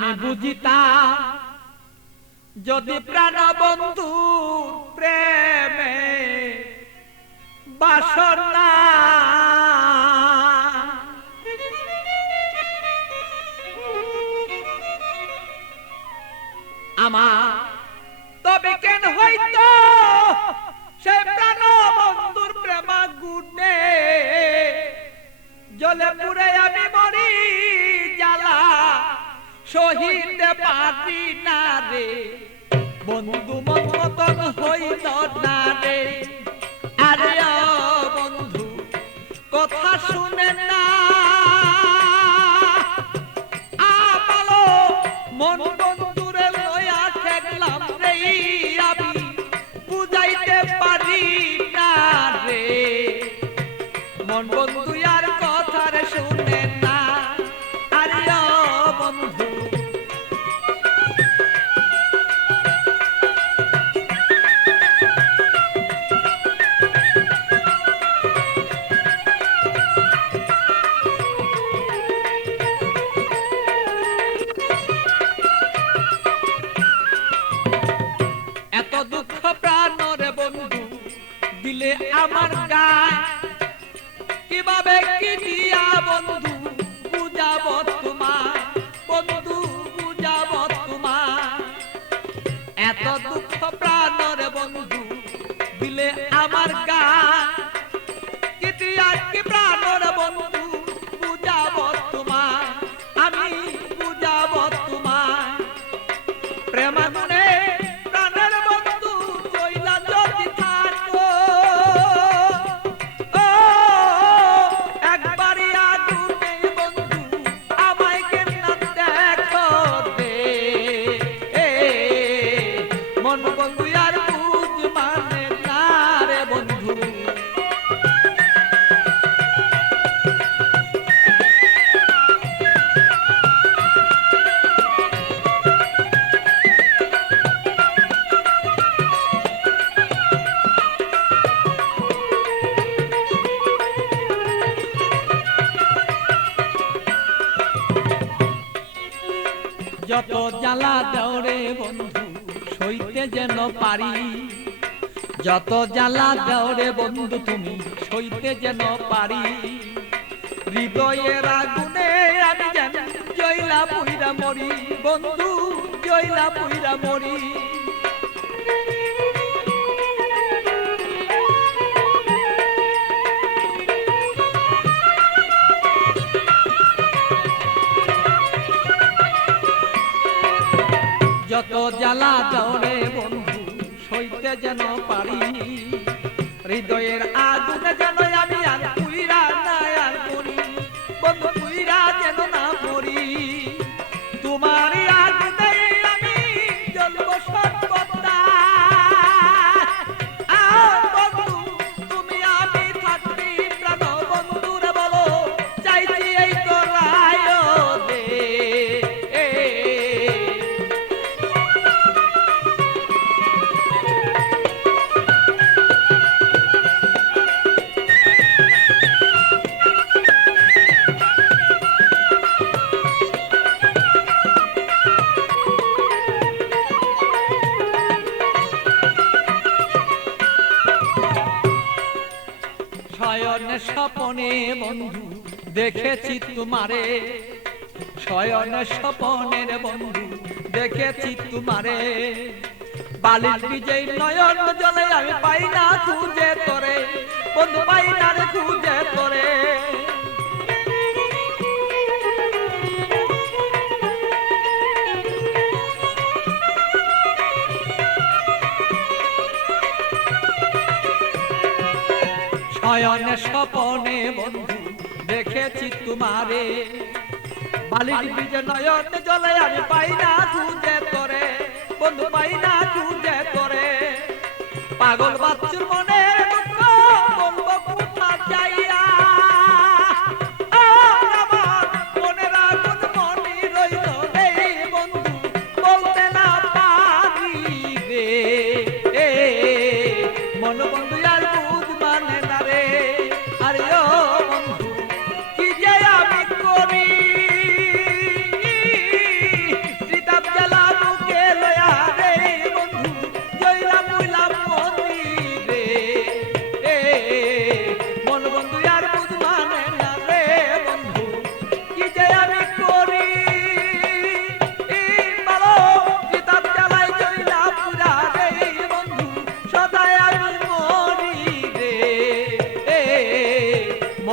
আমি বুঝিতাম যদি প্রাণ বন্ধু প্রেমে বাসনা আমার তবে কেন হইতো সে প্রাণ বন্ধুর প্রেমা গুণে জলে পুরে আমি মরি জ্বালা শহীদ পারি না রে বন্ধু মন মতন হইল না রে আরে বন্ধু কথা শুনে না আমালো মন বন্ধুরে লয়া ঠেকলাম রে আমি বুঝাইতে পারি না রে মন বন্ধু আর কথা রে শুনে না আরে বন্ধু এত দুঃখ প্রাণরে বন্ধু দিলে আমার গায় কিভাবে কি দিয়া বন্ধু বুঝাব তোমার বন্ধু বুঝাব তোমার এত দুঃখ প্রাণরে বন্ধু দিলে আমার গায় কি দিয়া কি প্রাণরে বন্ধু বুঝাব তোমার আমি বুঝাব তোমার প্রেমাগুনে প্রাণের বন্ধু কইলা যদি থাকো ও একবারই আগুনে বন্ধু আমায় কেন দেখো দে মন বন্ধু আর বুঝ মানে না রে বন্ধু যত জ্বালা দেওরে বন্ধু সইতে যেন পারি যত জ্বালা দেওরে বন্ধু তুমি সইতে যেন পারি হৃদয়ের আগুনে আমি যেন জয়লা পুইরা মরি বন্ধু জয়লা পুইরা মরি যত জ্বালা দৌড়ে বন্ধু সইতে যেন পারি হৃদয়ের আগুনে যেন আমি আর পুইরা না আর করি বন্ধু পুইরা যেন না মরি তোমার আগুনে আমি জ্বলব সর্বদা বন্ধু তুমি আমি থাকবি প্রাণ বন্ধুরে বলো চাইছি এই তোরায় দে শয়নে স্বপনে বন্ধু দেখেছি তোমারে শয়নে স্বপনের বন্ধু দেখেছি তোমারে বালির বিজয় নয়ন জলে আমি পাই না খুঁজে তোরে বন্ধু পাই না রে খুঁজে তোরে শয়নে স্বপনে বন্ধু দেখেছি তোমারে বালির বিজয় নয়ন জলে আমি পাই না খুঁজে তোরে বন্ধু পাই না খুঁজে তোরে পাগল বাচ্চুর মনে দুঃখ বলবো কোথা যাইয়া আমার মনের আগুন মনে রইল রে বন্ধু বলতে না পারি রে মন বন্ধু আর বুঝ মানে না রে আরে ও বন্ধু কি যে আমি করি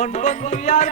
জীবন বন্ধু আর